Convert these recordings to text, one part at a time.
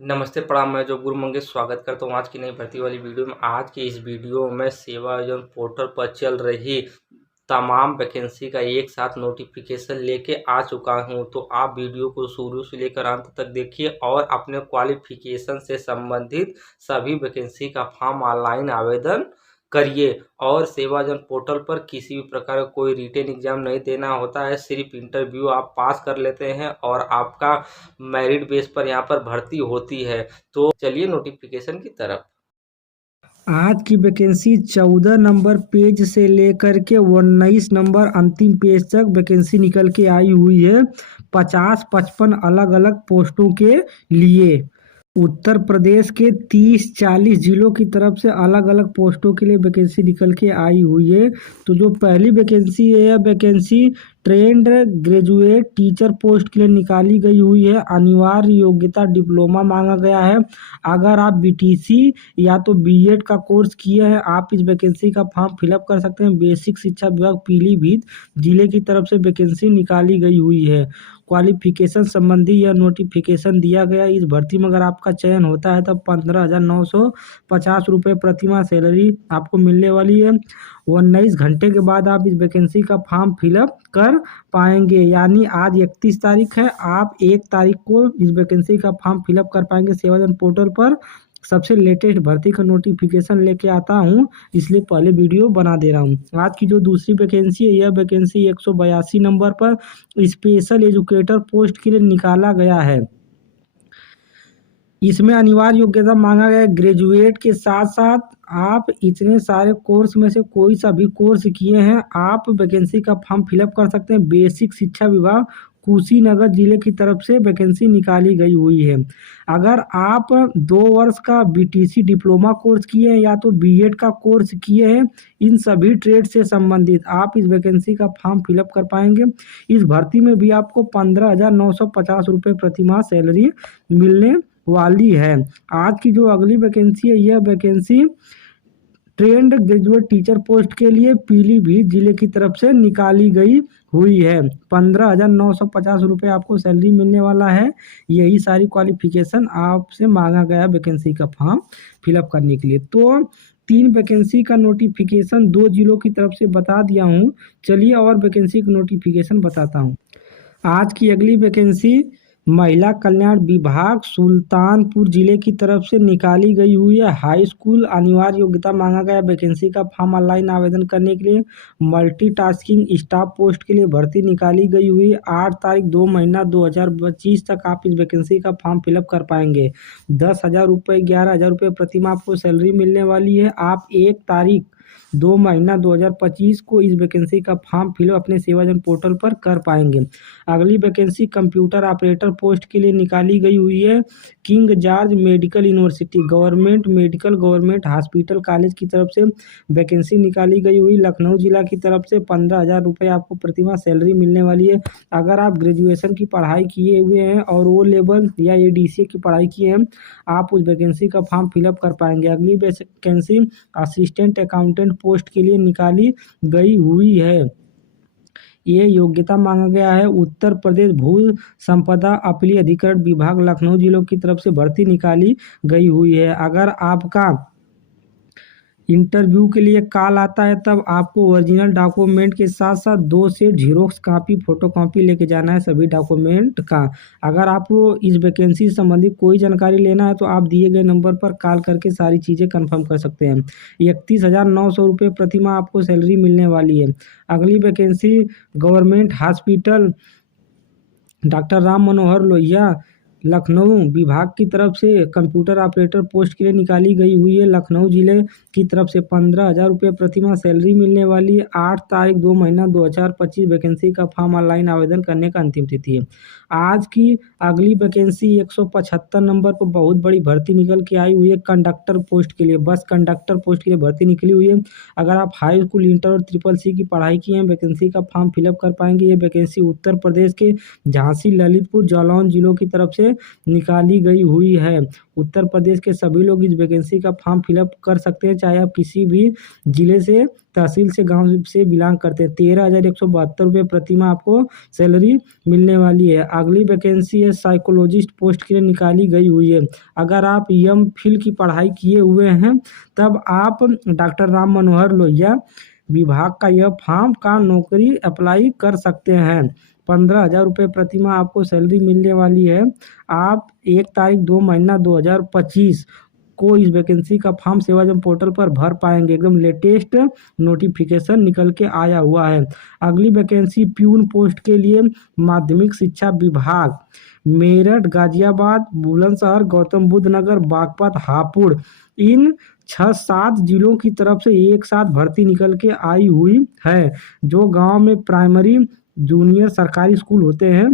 नमस्ते प्रणाम। मैं जो गुरु मंगेश स्वागत करता हूँ आज की नई भर्ती वाली वीडियो में। आज की इस वीडियो में सेवा योजना पोर्टल पर चल रही तमाम वैकेंसी का एक साथ नोटिफिकेशन लेके आ चुका हूं। तो आप वीडियो को शुरू से लेकर अंत तक देखिए और अपने क्वालिफिकेशन से संबंधित सभी वैकेंसी का फॉर्म ऑनलाइन आवेदन करिए। और सेवाजन पोर्टल पर किसी भी प्रकार का कोई रिटेन एग्जाम नहीं देना होता है, सिर्फ इंटरव्यू आप पास कर लेते हैं और आपका मेरिट बेस पर यहाँ पर भर्ती होती है। तो चलिए नोटिफिकेशन की तरफ। आज की वैकेंसी 14 नंबर पेज से लेकर के 19 नंबर अंतिम पेज तक वैकेंसी निकल के आई हुई है। 50-55 अलग अलग पोस्टों के लिए उत्तर प्रदेश के 30-40 जिलों की तरफ से अलग अलग पोस्टों के लिए वैकेंसी निकल के आई हुई है। तो जो पहली वैकेंसी है, vacancy trained graduate teacher post के लिए निकाली गई हुई है। अनिवार्य योग्यता डिप्लोमा मांगा गया है। अगर आप बीटीसी या तो बीएड का कोर्स किए हैं, आप इस वैकेंसी का फॉर्म फिलअप कर सकते हैं। बेसिक शिक्षा विभाग पीलीभीत जिले की तरफ से वैकेंसी निकाली गई हुई है। क्वालिफिकेशन संबंधी यह नोटिफिकेशन दिया गया। इस भर्ती में अगर आपका चयन होता है तब 15,950 रुपये प्रतिमाह सैलरी आपको मिलने वाली है। 19 घंटे के बाद आप इस वैकेंसी का फॉर्म फिलअप कर पाएंगे। यानी आज 31 तारीख है, आप 1 तारीख को इस वैकेंसी का फॉर्म फिलअप कर पाएंगे। सेवाजन पोर्टल पर सबसे लेटेस्ट भर्ती का नोटिफिकेशन लेके आता हूँ, इसलिए पहले वीडियो बना दे रहा हूँ। आज की जो दूसरी वैकेंसी है, यह वैकेंसी 182 नंबर पर स्पेशल एजुकेटर पोस्ट के लिए निकाला गया है। इसमें अनिवार्य योग्यता मांगा गया है ग्रेजुएट के साथ साथ आप इतने सारे कोर्स में से कोई सा भी कोर्स किए हैं, आप वैकेंसी का फॉर्म फिलअप कर सकते हैं। बेसिक शिक्षा विभाग कुशीनगर जिले की तरफ से वैकेंसी निकाली गई हुई है। अगर आप 2 वर्ष का बीटीसी डिप्लोमा कोर्स किए हैं या तो बीएड का कोर्स किए हैं, इन सभी ट्रेड से संबंधित आप इस वैकेंसी का फॉर्म फिलअप कर पाएंगे। इस भर्ती में भी आपको 15,950 रुपये प्रतिमाह सैलरी मिलने वाली है। आज की जो अगली वैकेंसी है, यह vacancy trained graduate teacher post के लिए पीलीभीत जिले की तरफ से निकाली गई हुई है। 15,950 रुपये आपको सैलरी मिलने वाला है। यही सारी क्वालिफिकेशन आपसे मांगा गया वैकेंसी का फॉर्म फिलअप करने के लिए। तो 3 वैकेंसी का नोटिफिकेशन 2 जिलों की तरफ से बता दिया हूँ। चलिए और वैकेंसी का नोटिफिकेशन बताता हूँ। आज की अगली वैकेंसी महिला कल्याण विभाग सुल्तानपुर जिले की तरफ से निकाली गई हुई है। हाई स्कूल अनिवार्य योग्यता मांगा गया। वैकेंसी का फॉर्म ऑनलाइन आवेदन करने के लिए मल्टीटास्किंग स्टाफ पोस्ट के लिए भर्ती निकाली गई हुई है। 8 तारीख 2 महीना 2025 तक आप इस वैकेंसी का फॉर्म फिलअप कर पाएंगे। 10,000 रुपये 11,000 रुपये प्रतिमाह आपको सैलरी मिलने वाली है। आप 1 तारीख 2 महीना 2025 को इस वैकेंसी का फॉर्म फिलअप अपने सेवाजन पोर्टल पर कर पाएंगे। अगली वैकेंसी कंप्यूटर ऑपरेटर पोस्ट के लिए निकाली गई हुई है। King George medical university government medical government hospital college की तरफ से वैकेंसी निकाली गई हुई। लखनऊ जिला की तरफ से 15,000 रुपये आपको प्रतिमाह सैलरी मिलने वाली है। अगर आप ग्रेजुएशन की पढ़ाई किए हुए हैं और वो लेवल या एडीसीए की पढ़ाई किए हैं, आप उस वैकेंसी का फॉर्म फिलअप कर पाएंगे। अगली वैकेंसी असिस्टेंट अकाउंटेंट पोस्ट के लिए निकाली गई हुई है। ये योग्यता मांगा गया है। उत्तर प्रदेश भू संपदा अपील अधिकरण विभाग लखनऊ जिलों की तरफ से भर्ती निकाली गई हुई है। अगर आपका इंटरव्यू के लिए कॉल आता है तब आपको ओरिजिनल डॉक्यूमेंट के साथ साथ 2 set xerox copy photo copy लेके जाना है सभी डॉक्यूमेंट का। अगर आपको इस वैकेंसी से संबंधित कोई जानकारी लेना है तो आप दिए गए नंबर पर कॉल करके सारी चीज़ें कंफर्म कर सकते हैं। 31,900 रुपये प्रतिमाह आपको सैलरी मिलने वाली है। अगली vacancy government hospital doctor Ram Manohar Lohia Lucknow विभाग की तरफ से कंप्यूटर ऑपरेटर पोस्ट के लिए निकाली गई हुई है। लखनऊ जिले की तरफ से 15,000 रुपये प्रतिमाह सैलरी मिलने वाली है। 8 तारीख 2 महीना 2025 वैकेंसी का फॉर्म ऑनलाइन आवेदन करने का अंतिम तिथि है। आज की अगली वैकेंसी 175 नंबर पर बहुत बड़ी भर्ती निकल के आई हुई है। कंडक्टर पोस्ट के लिए बस कंडक्टर पोस्ट के लिए भर्ती निकली हुई है। अगर आप हाई स्कूल इंटर और ट्रिपल सी की पढ़ाई की हैं, वैकेंसी का फॉर्म फिलअप कर पाएंगे। ये वैकेंसी उत्तर प्रदेश के झांसी ललितपुर जालौन जिलों की तरफ से निकाली गई हुई है। उत्तर प्रदेश के सभी लोग इस वैकेंसी का फॉर्म फिलअप कर सकते हैं, चाहे आप किसी भी जिले से तहसील से गांव से बिलोंग करते हैं। 13,172 रुपये प्रतिमाह आपको सैलरी मिलने वाली है। अगली वैकेंसी है साइकोलॉजिस्ट पोस्ट के लिए निकाली गई हुई है। अगर आप एम.फिल की पढ़ाई किए हुए हैं तब आप डॉक्टर राम मनोहर लोहिया विभाग का यह फॉर्म का नौकरी अप्लाई कर सकते हैं। 15,000 रुपये प्रतिमाह आपको सैलरी मिलने वाली है। आप 1 तारीख 2 महीना 2025 को इस वैकेंसी का फॉर्म सेवाजम पोर्टल पर भर पाएंगे। एकदम लेटेस्ट नोटिफिकेशन निकल के आया हुआ है। अगली वैकेंसी प्यून पोस्ट के लिए माध्यमिक शिक्षा विभाग, मेरठ, गाजियाबाद, बुलंदशहर, गौतम बुद्ध नगर, बागपत, हापुड़, इन 6-7 जिलों की तरफ से एक साथ भर्ती निकल के आई हुई है। जो गांव में प्राइमरी जूनियर सरकारी स्कूल होते हैं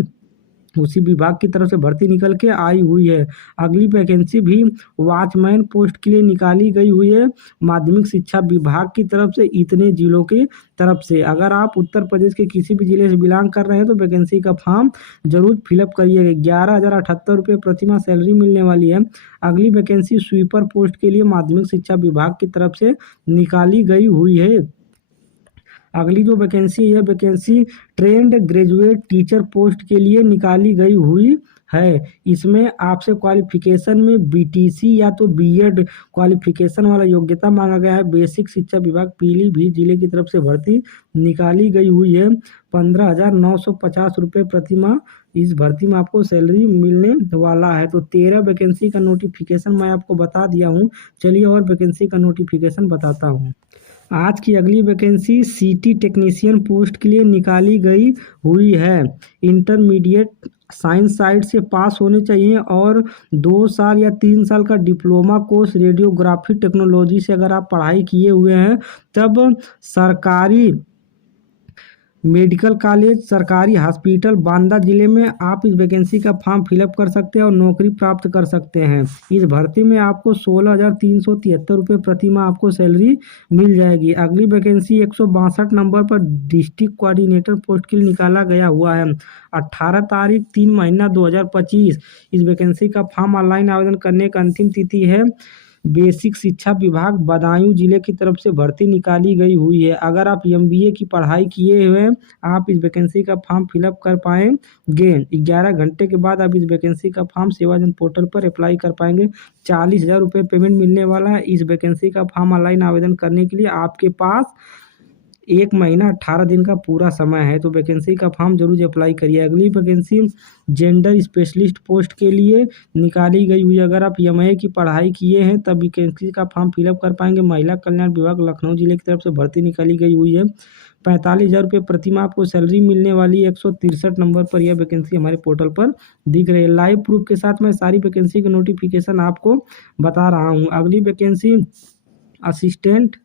उसी विभाग की तरफ से भर्ती निकल के आई हुई है। अगली वैकेंसी भी वॉचमैन पोस्ट के लिए निकाली गई हुई है माध्यमिक शिक्षा विभाग की तरफ से, इतने जिलों की तरफ से। अगर आप उत्तर प्रदेश के किसी भी जिले से बिलोंग कर रहे हैं तो वैकेंसी का फॉर्म जरूर फिलअप करिएगा। 11,078 रुपये प्रतिमाह सैलरी मिलने वाली है। अगली वैकेंसी स्वीपर पोस्ट के लिए माध्यमिक शिक्षा विभाग की तरफ से निकाली गई हुई है। अगली जो वैकेंसी है vacancy trained graduate teacher post के लिए निकाली गई हुई है। इसमें आपसे क्वालिफिकेशन में बीटीसी या तो बीएड क्वालिफिकेशन वाला योग्यता मांगा गया है। बेसिक शिक्षा विभाग पीलीभीत जिले की तरफ से भर्ती निकाली गई हुई है। 15,950 रुपये प्रतिमाह इस भर्ती में आपको सैलरी मिलने वाला है। तो 13 वैकेंसी का नोटिफिकेशन मैं आपको बता दिया हूँ। चलिए और वैकेंसी का नोटिफिकेशन बताता हूँ। आज की अगली वैकेंसी सीटी टेक्नीशियन पोस्ट के लिए निकाली गई हुई है। इंटरमीडिएट साइंस साइड से पास होने चाहिए और 2 साल या 3 साल का डिप्लोमा कोर्स रेडियोग्राफी टेक्नोलॉजी से अगर आप पढ़ाई किए हुए हैं तब सरकारी मेडिकल कॉलेज, सरकारी हॉस्पिटल बांदा जिले में आप इस वैकेंसी का फॉर्म फिलअप कर सकते हैं और नौकरी प्राप्त कर सकते हैं। इस भर्ती में आपको 16,373 रुपये प्रतिमाह आपको सैलरी मिल जाएगी। अगली वैकेंसी 162 नंबर पर डिस्ट्रिक्ट कोऑर्डिनेटर पोस्ट के लिए निकाला गया हुआ है। 18 तारीख 3 महीना 2025 इस वैकेंसी का फॉर्म ऑनलाइन आवेदन करने का अंतिम तिथि है। बेसिक शिक्षा विभाग बदायूं जिले की तरफ से भर्ती निकाली गई हुई है। अगर आप एमबीए की पढ़ाई किए हुए आप इस वैकेंसी का फॉर्म फिलअप कर पाएंगे। 11 घंटे के बाद आप इस वैकेंसी का फॉर्म सेवाजन पोर्टल पर अप्लाई कर पाएंगे। 40,000 रुपये पेमेंट मिलने वाला है। इस वैकेंसी का फॉर्म ऑनलाइन आवेदन करने के लिए आपके पास 1 महीना 18 दिन का पूरा समय है। तो वैकेंसी का फॉर्म जरूर अप्लाई करिए। अगली वैकेंसी जेंडर स्पेशलिस्ट पोस्ट के लिए निकाली गई हुई। अगर आप एमए की पढ़ाई किए हैं तब वैकेंसी का फॉर्म फिलअप कर पाएंगे। महिला कल्याण विभाग लखनऊ जिले की तरफ से भर्ती निकाली गई हुई है। 45,000 रुपये प्रतिमाह आपको सैलरी मिलने वाली है। 163 नंबर पर यह वैकेंसी हमारे पोर्टल पर दिख रही है। लाइव प्रूफ के साथ मैं सारी वैकेंसी का नोटिफिकेशन आपको बता रहा हूँ। अगली वैकेंसी असिस्टेंट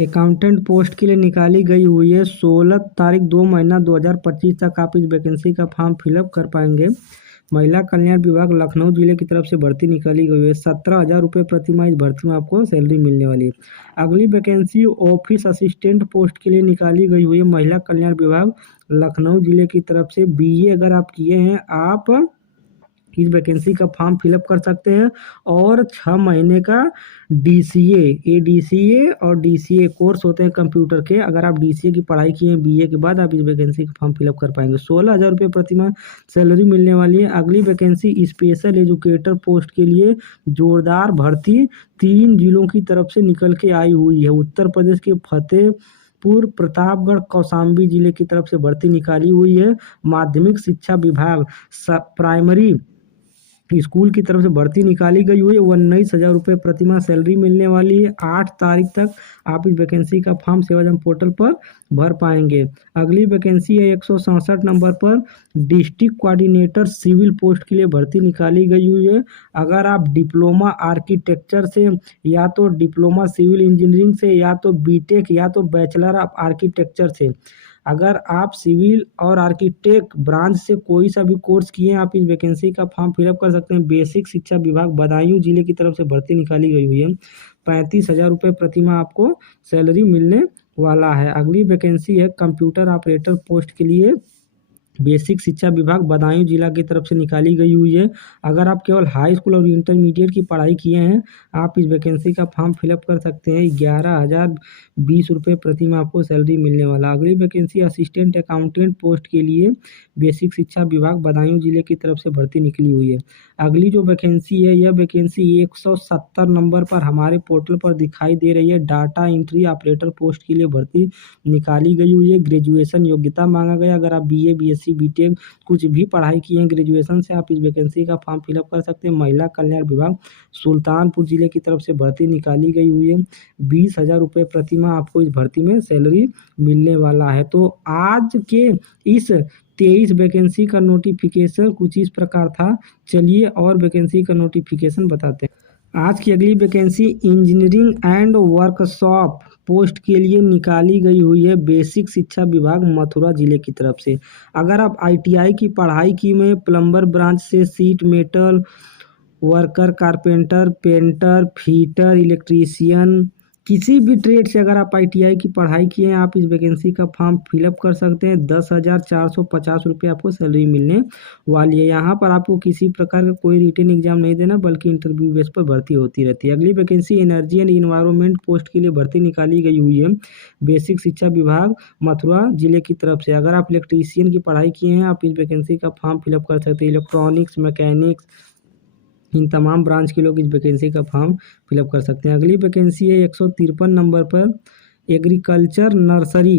अकाउंटेंट पोस्ट के लिए निकाली गई हुई है। 16 तारीख 2 महीना 2025 तक आप इस वैकेंसी का फॉर्म फिलअप कर पाएंगे। महिला कल्याण विभाग लखनऊ जिले की तरफ से भर्ती निकाली गई है। 17,000 रुपये प्रतिमाह इस भर्ती में आपको सैलरी मिलने वाली है। अगली वैकेंसी ऑफिस असिस्टेंट पोस्ट के लिए निकाली गई हुई है। महिला कल्याण विभाग लखनऊ जिले की तरफ से बीए अगर आप किए हैं आप इस वैकेंसी का फॉर्म फिलअप कर सकते हैं। और 6 महीने का डीसीए और डीसीए कोर्स होते हैं कंप्यूटर के। अगर आप डीसीए की पढ़ाई किए हैं बीए के बाद आप इस वैकेंसी का फॉर्म फिलअप कर पाएंगे। 16,000 रुपये प्रतिमाह सैलरी मिलने वाली है। अगली वैकेंसी स्पेशल एजुकेटर पोस्ट के लिए जोरदार भर्ती 3 जिलों की तरफ से निकल के आई हुई है। उत्तर प्रदेश के फतेहपुर, प्रतापगढ़, कौशाम्बी जिले की तरफ से भर्ती निकाली हुई है। माध्यमिक शिक्षा विभाग प्राइमरी स्कूल की तरफ से भर्ती निकाली गई हुई है। 19,000 रुपये प्रतिमाह सैलरी मिलने वाली है। 8 तारीख तक आप इस वैकेंसी का फॉर्म सेवाजन पोर्टल पर भर पाएंगे। अगली वैकेंसी है 167 नंबर पर डिस्ट्रिक्ट कोऑर्डिनेटर सिविल पोस्ट के लिए भर्ती निकाली गई हुई है। अगर आप डिप्लोमा आर्किटेक्चर से या तो डिप्लोमा सिविल इंजीनियरिंग से या तो बीटेक या तो बैचलर ऑफ आर्किटेक्चर से अगर आप सिविल और आर्किटेक्ट ब्रांच से कोई सा भी कोर्स किए हैं आप इस वैकेंसी का फॉर्म फिलअप कर सकते हैं। बेसिक शिक्षा विभाग बदायूं जिले की तरफ से भर्ती निकाली गई हुई है। 35,000 रुपये प्रतिमाह आपको सैलरी मिलने वाला है। अगली वैकेंसी है कंप्यूटर ऑपरेटर पोस्ट के लिए बेसिक शिक्षा विभाग बदायूं जिला की तरफ से निकाली गई हुई है। अगर आप केवल हाई स्कूल और इंटरमीडिएट की पढ़ाई किए हैं, आप इस वैकेंसी का फॉर्म फिलअप कर सकते हैं। 11,020 रुपये प्रति माह आपको सैलरी मिलने वाला। अगली वैकेंसी असिस्टेंट अकाउंटेंट पोस्ट के लिए बेसिक शिक्षा विभाग बदायूं जिले की तरफ से भर्ती निकली हुई है। अगली जो वैकेंसी है, यह वैकेंसी 170 नंबर पर हमारे पोर्टल पर दिखाई दे रही है। डाटा एंट्री ऑपरेटर पोस्ट के लिए भर्ती निकाली गई हुई है। ग्रेजुएशन योग्यता मांगा गया। अगर आप BA BSc BTech कुछ भी पढ़ाई किए हैं ग्रेजुएशन से, आप इस वैकेंसी का फॉर्म फिलअप कर सकते हैं। महिला कल्याण विभाग सुल्तानपुर जिले की तरफ से भर्ती निकाली गई हुई है। 20,000 रुपये प्रति माह आपको इस भर्ती में सैलरी मिलने वाला है। तो आज के इस 23 वैकेंसी का नोटिफिकेशन कुछ इस प्रकार था। चलिए और वैकेंसी का नोटिफिकेशन बताते हैं। आज की अगली vacancy engineering and workshop post के लिए निकाली गई हुई है। बेसिक शिक्षा विभाग मथुरा जिले की तरफ से। अगर आप ITI की पढ़ाई की में प्लम्बर ब्रांच से seat metal worker, carpenter, painter, fitter, electrician, किसी भी ट्रेड से अगर आप ITI की पढ़ाई किए हैं, आप इस वैकेंसी का फॉर्म फिलअप कर सकते हैं। 10,450 रुपये आपको सैलरी मिलने वाली है। यहाँ पर आपको किसी प्रकार का कोई रिटन एग्जाम नहीं देना, बल्कि इंटरव्यू बेस पर भर्ती होती रहती है। अगली vacancy energy and environment post के लिए भर्ती निकाली गई हुई है। बेसिक शिक्षा विभाग मथुरा जिले की तरफ से। अगर आप इलेक्ट्रीशियन की पढ़ाई किए हैं, आप इस वैकेंसी का फॉर्म फिलअप कर सकते हैं। इलेक्ट्रॉनिक्स, मैकेनिक्स, इन तमाम ब्रांच के लोग इस वैकेंसी का फॉर्म फिलअप कर सकते हैं। अगली वैकेंसी है 153 नंबर पर एग्रीकल्चर नर्सरी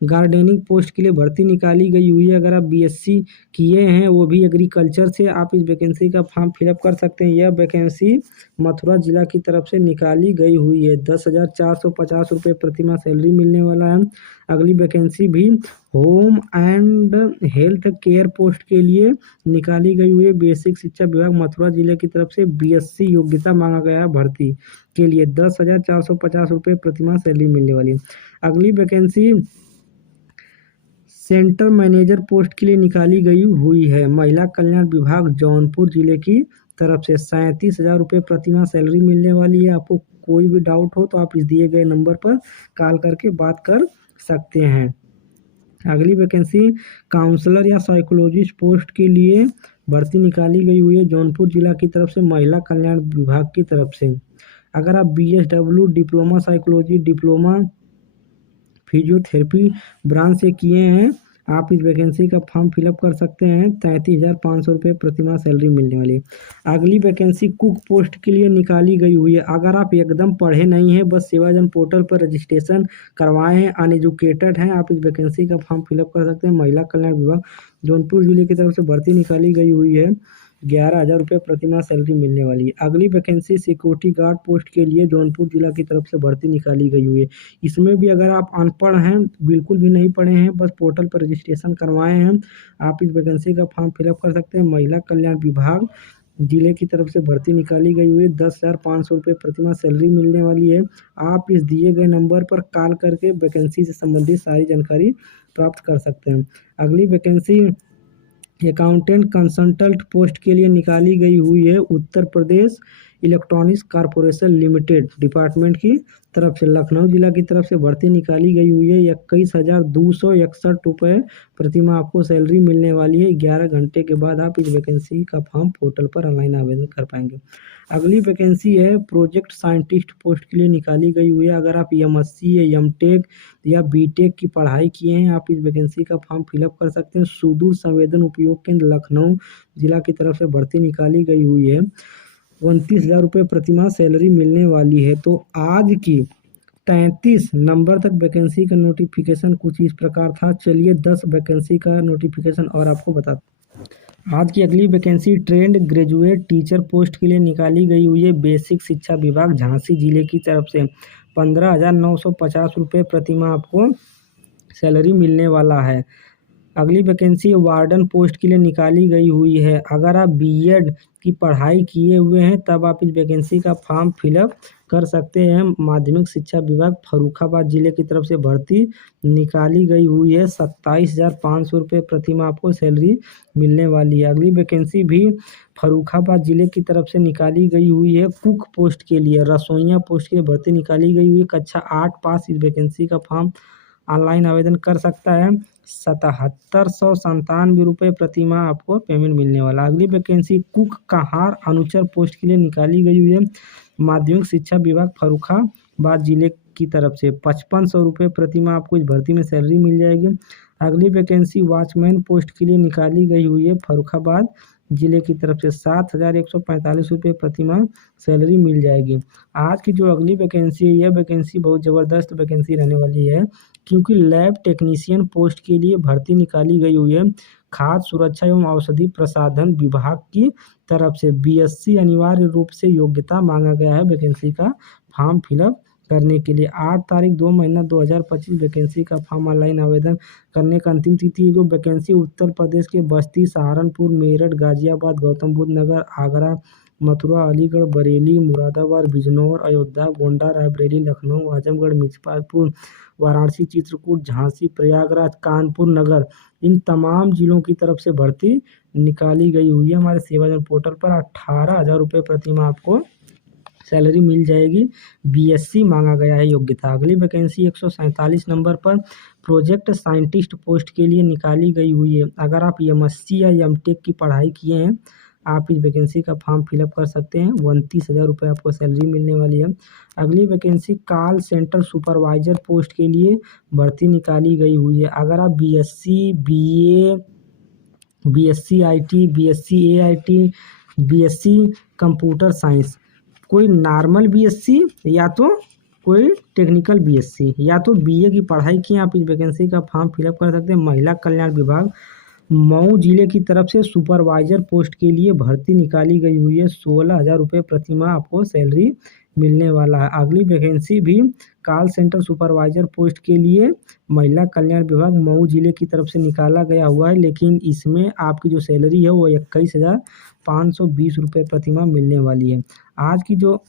गार्डनिंग पोस्ट के लिए भर्ती निकाली गई हुई है। अगर आप BSc किए हैं, वो भी एग्रीकल्चर से, आप इस वैकेंसी का फॉर्म फिलअप कर सकते हैं। यह वैकेंसी मथुरा जिला की तरफ से निकाली गई हुई है। 10,450 रुपये प्रति माह सैलरी मिलने वाला है। अगली वैकेंसी भी home and health care post के लिए निकाली गई हुई है। बेसिक शिक्षा विभाग मथुरा जिले की तरफ से BSc योग्यता मांगा गया है भर्ती के लिए। 10,450 रुपये प्रति माह सैलरी मिलने वाली है। अगली वैकेंसी सेंटर मैनेजर पोस्ट के लिए निकाली गई हुई है। महिला कल्याण विभाग जौनपुर जिले की तरफ से 37,000 रुपये प्रति माह सैलरी मिलने वाली है। आपको कोई भी डाउट हो तो आप इस दिए गए नंबर पर कॉल करके बात कर सकते हैं। अगली वैकेंसी काउंसलर या साइकोलॉजिस्ट पोस्ट के लिए भर्ती निकाली गई हुई है जौनपुर जिला की तरफ से, महिला कल्याण विभाग की तरफ से। अगर आप BSW diploma psychology, diploma physiotherapy branch से किए हैं, आप इस वैकेंसी का फॉर्म फिलअप कर सकते हैं। 33,500 रुपये प्रति माह सैलरी मिलने वाली है। अगली वैकेंसी कुक पोस्ट के लिए निकाली गई हुई है। अगर आप एकदम पढ़े नहीं हैं, बस सेवाजन पोर्टल पर रजिस्ट्रेशन करवाए हैं, अनएजुकेटेड हैं, आप इस वैकेंसी का फॉर्म फिलअप कर सकते हैं। महिला कल्याण विभाग जौनपुर जिले की तरफ से भर्ती निकाली गई हुई है। 11,000 रुपये प्रति माह सैलरी मिलने वाली है। अगली वैकेंसी सिक्योरिटी गार्ड पोस्ट के लिए जौनपुर जिला की तरफ से भर्ती निकाली गई हुई है। इसमें भी अगर आप अनपढ़ हैं, बिल्कुल भी नहीं पढ़े हैं, बस पोर्टल पर रजिस्ट्रेशन करवाए हैं, आप इस वैकेंसी का फॉर्म फिलअप कर सकते हैं। महिला कल्याण विभाग जिले की तरफ से भर्ती निकाली गई हुई है। 10,500 रुपये प्रति माह सैलरी मिलने वाली है। आप इस दिए गए नंबर पर कॉल करके वैकेंसी से संबंधित सारी जानकारी प्राप्त कर सकते हैं। अगली वैकेंसी अकाउंटेंट कंसल्टेंट पोस्ट के लिए निकाली गई हुई है। Uttar Pradesh electronics corporation limited department की तरफ से लखनऊ जिला की तरफ से भर्ती निकाली गई हुई है। 21,261 रुपये प्रति माह आपको सैलरी मिलने वाली है। 11 घंटे के बाद आप इस वैकेंसी का फॉर्म पोर्टल पर ऑनलाइन आवेदन कर पाएंगे। अगली वैकेंसी है प्रोजेक्ट साइंटिस्ट पोस्ट के लिए निकाली गई हुई है। अगर आप MSc या MTech या BTech की पढ़ाई किए हैं, आप इस वैकेंसी का फॉर्म फिलअप कर सकते हैं। सुदूर संवेदन उपयोग केंद्र लखनऊ जिला की तरफ से भर्ती निकाली गई हुई है। 29,000 रुपये प्रति माह सैलरी मिलने वाली है। तो आज की 33 नंबर तक वैकेंसी का नोटिफिकेशन कुछ इस प्रकार था। चलिए 10 वैकेंसी का नोटिफिकेशन और आपको बताते हैं। आज की अगली vacancy trained graduate teacher post के लिए निकाली गई हुई है। बेसिक शिक्षा विभाग झांसी जिले की तरफ से 15,950 रुपये प्रति माह आपको सैलरी मिलने वाला है। अगली वैकेंसी वार्डन पोस्ट के लिए निकाली गई हुई है। अगर आप B.Ed की पढ़ाई किए हुए हैं, तब आप इस वैकेंसी का फॉर्म फिलअप कर सकते हैं। माध्यमिक शिक्षा विभाग फर्रुखाबाद जिले की तरफ से भर्ती निकाली गई हुई है। 27,500 रुपये प्रति माह आपको सैलरी मिलने वाली है। अगली वैकेंसी भी फर्रुखाबाद जिले की तरफ से निकाली गई हुई है। कुक पोस्ट के लिए, रसोइया पोस्ट के लिए भर्ती निकाली गई हुई है। कक्षा 8 पास इस वैकेंसी का फॉर्म ऑनलाइन आवेदन कर सकता है। 7797 रुपये प्रतिमाह आपको पेमेंट मिलने वाला। अगली वैकेंसी कुक कहार अनुचर पोस्ट के लिए निकाली गई हुई है। माध्यमिक शिक्षा विभाग फर्रुखाबाद जिले की तरफ से 5500 रुपये प्रतिमाह आपको इस भर्ती में सैलरी मिल जाएगी। अगली वैकेंसी वॉचमैन पोस्ट के लिए निकाली गई हुई है फर्रुखाबाद जिले की तरफ से 7145 रुपये प्रतिमाह सैलरी मिल जाएगी। आज की जो अगली वैकेंसी है, यह वैकेंसी बहुत ज़बरदस्त वैकेंसी रहने वाली है, क्योंकि लैब टेक्नीशियन पोस्ट के लिए भर्ती निकाली गई हुई है। खाद्य सुरक्षा एवं औषधि प्रसाधन विभाग की तरफ से बीएससी अनिवार्य रूप से योग्यता मांगा गया है वैकेंसी का फॉर्म फिलअप करने के लिए। 8 तारीख 2 महीना 2025 वैकेंसी का फॉर्म ऑनलाइन आवेदन करने का अंतिम तिथि है। जो वैकेंसी उत्तर प्रदेश के बस्ती, सहारनपुर, मेरठ, गाजियाबाद, गौतम बुद्ध नगर, आगरा, मथुरा, अलीगढ़, बरेली, मुरादाबाद, बिजनौर, अयोध्या, गोंडा, रायबरेली, लखनऊ, आजमगढ़, मिर्जापुर, वाराणसी, चित्रकूट, झांसी, प्रयागराज, कानपुर नगर, इन तमाम जिलों की तरफ से भर्ती निकाली गई हुई है। हमारे सेवाजन पोर्टल पर 18,000 रुपये प्रतिमाह आपको सैलरी मिल जाएगी। बीएससी मांगा गया है योग्यता। अगली वैकेंसी 147 नंबर पर प्रोजेक्ट साइंटिस्ट पोस्ट के लिए निकाली गई हुई है। अगर आप एमएससी या एमटेक की पढ़ाई किए हैं, आप इस वैकेंसी का फॉर्म फिलअप कर सकते हैं। 29,000 रुपये आपको सैलरी मिलने वाली है। अगली vacancy call centre supervisor post के लिए भर्ती निकाली गई हुई है। अगर आप BSc, BA, BSc IT, BSc AIT, BSc computer science, कोई नॉर्मल बीएससी या तो कोई टेक्निकल बीएससी या तो बीए की पढ़ाई की, आप इस वैकेंसी का फॉर्म फिलअप कर सकते हैं। महिला कल्याण विभाग मऊ जिले की तरफ से सुपरवाइजर पोस्ट के लिए भर्ती निकाली गई हुई है। 16,000 रुपये प्रतिमाह आपको सैलरी मिलने वाला है। अगली वैकेंसी भी कॉल सेंटर सुपरवाइजर पोस्ट के लिए महिला कल्याण विभाग मऊ जिले की तरफ से निकाला गया हुआ है, लेकिन इसमें आपकी जो सैलरी है वो 21,520 रुपये प्रतिमाह मिलने वाली है। आज की जो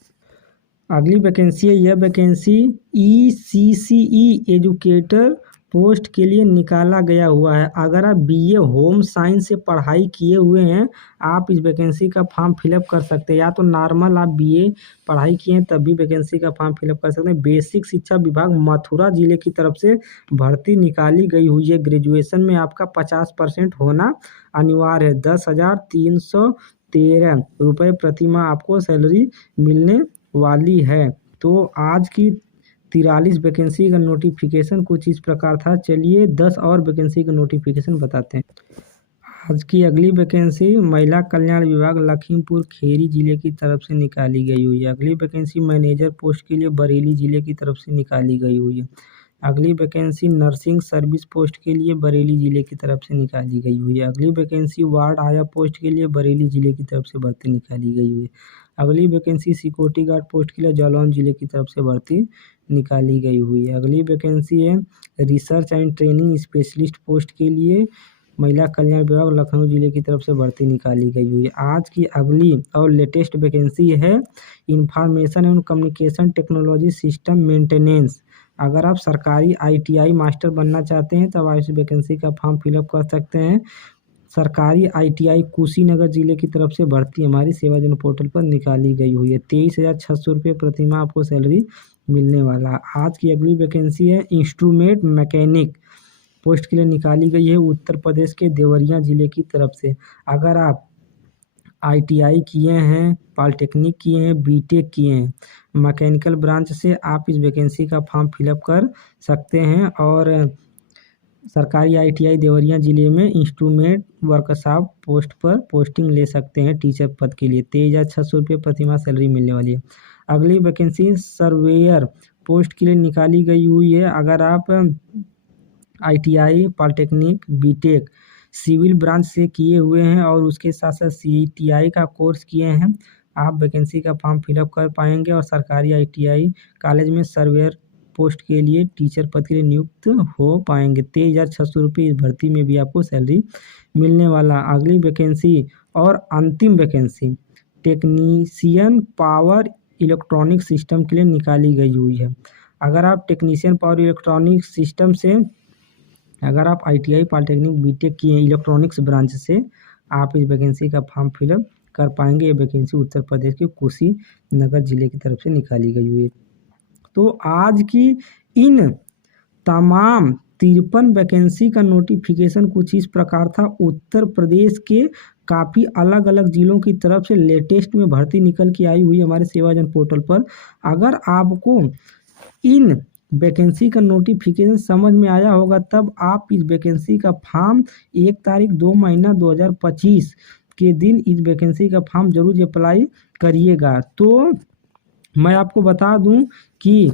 अगली वैकेंसी है, यह वैकेंसी ECCE एजुकेटर पोस्ट के लिए निकाला गया हुआ है। अगर आप बीए होम साइंस से पढ़ाई किए हुए हैं, आप इस वैकेंसी का फॉर्म फिलअप कर सकते हैं। या तो नॉर्मल आप बीए पढ़ाई किए हैं तब भी वैकेंसी का फॉर्म फिलअप कर सकते हैं। बेसिक शिक्षा विभाग मथुरा जिले की तरफ से भर्ती निकाली गई हुई है। ग्रेजुएशन में आपका 50% होना अनिवार्य है। 10,313 रुपये प्रतिमाह आपको सैलरी मिलने वाली है। तो आज की 43 वैकेंसी का नोटिफिकेशन कुछ इस प्रकार था। चलिए 10 और वैकेंसी का नोटिफिकेशन बताते हैं। आज की अगली वैकेंसी महिला कल्याण विभाग लखीमपुर खीरी जिले की तरफ से निकाली गई हुई है। अगली वैकेंसी मैनेजर पोस्ट के लिए बरेली जिले की तरफ से निकाली गई हुई है। अगली वैकेंसी नर्सिंग सर्विस पोस्ट के लिए बरेली जिले की तरफ से निकाली गई हुई है। अगली वैकेंसी वार्ड आया पोस्ट के लिए बरेली जिले की तरफ से भर्ती निकाली गई हुई है। अगली वैकेंसी सिक्योरिटी गार्ड पोस्ट के लिए जालौन जिले की तरफ से भर्ती निकाली गई हुई है। अगली वैकेंसी है research and training specialist post के लिए महिला कल्याण विभाग लखनऊ जिले की तरफ से भर्ती निकाली गई हुई है। आज की अगली और लेटेस्ट वैकेंसी है information and communication technology system maintenance. अगर आप सरकारी ITI मास्टर बनना चाहते हैं तब आप इस वैकेंसी का फॉर्म फिलअप कर सकते हैं। सरकारी ITI कुशीनगर जिले की तरफ से भर्ती हमारी सेवाजन पोर्टल पर निकाली गई हुई है। 23,600 रुपये प्रतिमाह आपको सैलरी मिलने वाला है। आज की अगली वैकेंसी है इंस्ट्रूमेंट मैकेनिक पोस्ट के लिए निकाली गई है उत्तर प्रदेश के देवरिया जिले की तरफ से। अगर आप ITI किए हैं, पॉलिटेक्निक किए हैं, बीटेक किए हैं मैकेनिकल ब्रांच से, आप इस वैकेंसी का फॉर्म फिलअप कर सकते हैं और सरकारी ITI देवरिया जिले में इंस्ट्रूमेंट वर्कशॉप पोस्ट पर पोस्टिंग ले सकते हैं टीचर पद के लिए। 23,600 रुपये प्रतिमाह सैलरी मिलने वाली है। अगली वैकेंसी सर्वेयर पोस्ट के लिए निकाली गई हुई है। अगर आप ITI, polytechnic, B Tech civil branch से किए हुए हैं और उसके साथ साथ CTI का कोर्स किए हैं, आप वैकेंसी का फॉर्म फिलअप कर पाएंगे और सरकारी ITI कॉलेज में सर्वेयर पोस्ट के लिए टीचर पद के लिए नियुक्त हो पाएंगे। 23,600 रुपये इस भर्ती में भी आपको सैलरी मिलने वाला। अगली वैकेंसी और अंतिम vacancy technician power electronic system के लिए निकाली गई हुई है। अगर आप टेक्नीशियन पावर इलेक्ट्रॉनिक सिस्टम से अगर आप ITI, पॉलिटेक्निक, बीटेक किए हैं इलेक्ट्रॉनिक्स ब्रांच से, आप इस वैकेंसी का फॉर्म फिलअप कर पाएंगे। ये वैकेंसी उत्तर प्रदेश के कुशीनगर जिले की तरफ से निकाली गई हुई है। तो आज की इन तमाम 53 वैकेंसी का नोटिफिकेशन कुछ इस प्रकार था। उत्तर प्रदेश के काफ़ी अलग अलग जिलों की तरफ से लेटेस्ट में भर्ती निकल के आई हुई हमारे सेवाजन पोर्टल पर। अगर आपको इन वैकेंसी का नोटिफिकेशन समझ में आया होगा तब आप इस वैकेंसी का फॉर्म 1 तारीख 2 महीना 2025 के दिन इस वैकेंसी का फॉर्म जरूर अप्लाई करिएगा। तो मैं आपको बता दूं कि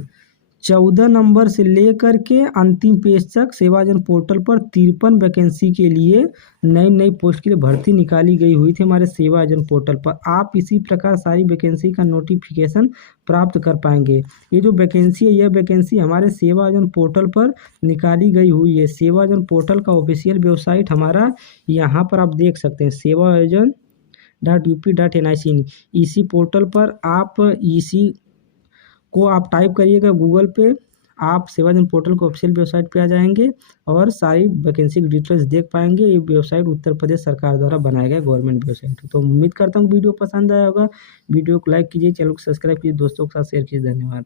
14 नंबर से लेकर के अंतिम पेज तक सेवाजन पोर्टल पर 53 वैकेंसी के लिए नई पोस्ट के लिए भर्ती निकाली गई हुई थी हमारे सेवाजन पोर्टल पर। आप इसी प्रकार सारी वैकेंसी का नोटिफिकेशन प्राप्त कर पाएंगे। ये जो वैकेंसी है, यह वैकेंसी हमारे सेवाजन पोर्टल पर निकाली गई हुई है। सेवाजन पोर्टल का ऑफिशियल वेबसाइट हमारा यहाँ पर आप देख सकते हैं, sevayojan.up.nic। इसी पोर्टल पर आप इसी को आप टाइप करिएगा गूगल पे, आप सेवाजन पोर्टल को ऑफिशियल वेबसाइट पे आ जाएंगे और सारी वैकेंसी की डिटेल्स देख पाएंगे। ये वेबसाइट उत्तर प्रदेश सरकार द्वारा बनाया गया गवर्नमेंट वेबसाइट है। तो उम्मीद करता हूँ वीडियो पसंद आया होगा। वीडियो को लाइक कीजिए, चैनल को सब्सक्राइब कीजिए, दोस्तों के साथ शेयर कीजिए। धन्यवाद।